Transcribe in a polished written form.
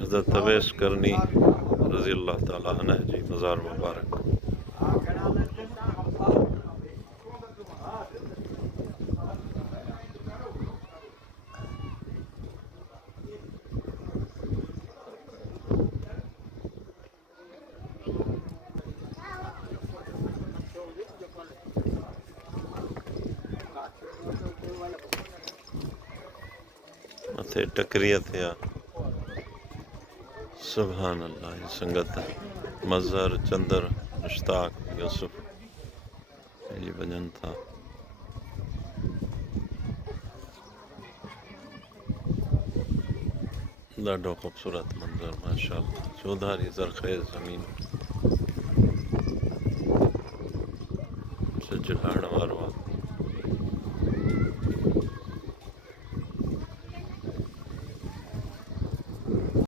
हज़रत अवैस करनी रज़ी अल्लाह ताला अन्हु जी मज़ार मुबारक। मथे टकरिया थिया। सुभान अल्लाह। संगत मज़हर चंदर मुश्ताक यूसुफ जी वञनि था। ॾाढो ख़ूबसूरत मंज़र माशाअल्लाह। चौधारी ज़रख़ेज़ ज़मीन सिज लहण वारो आहे।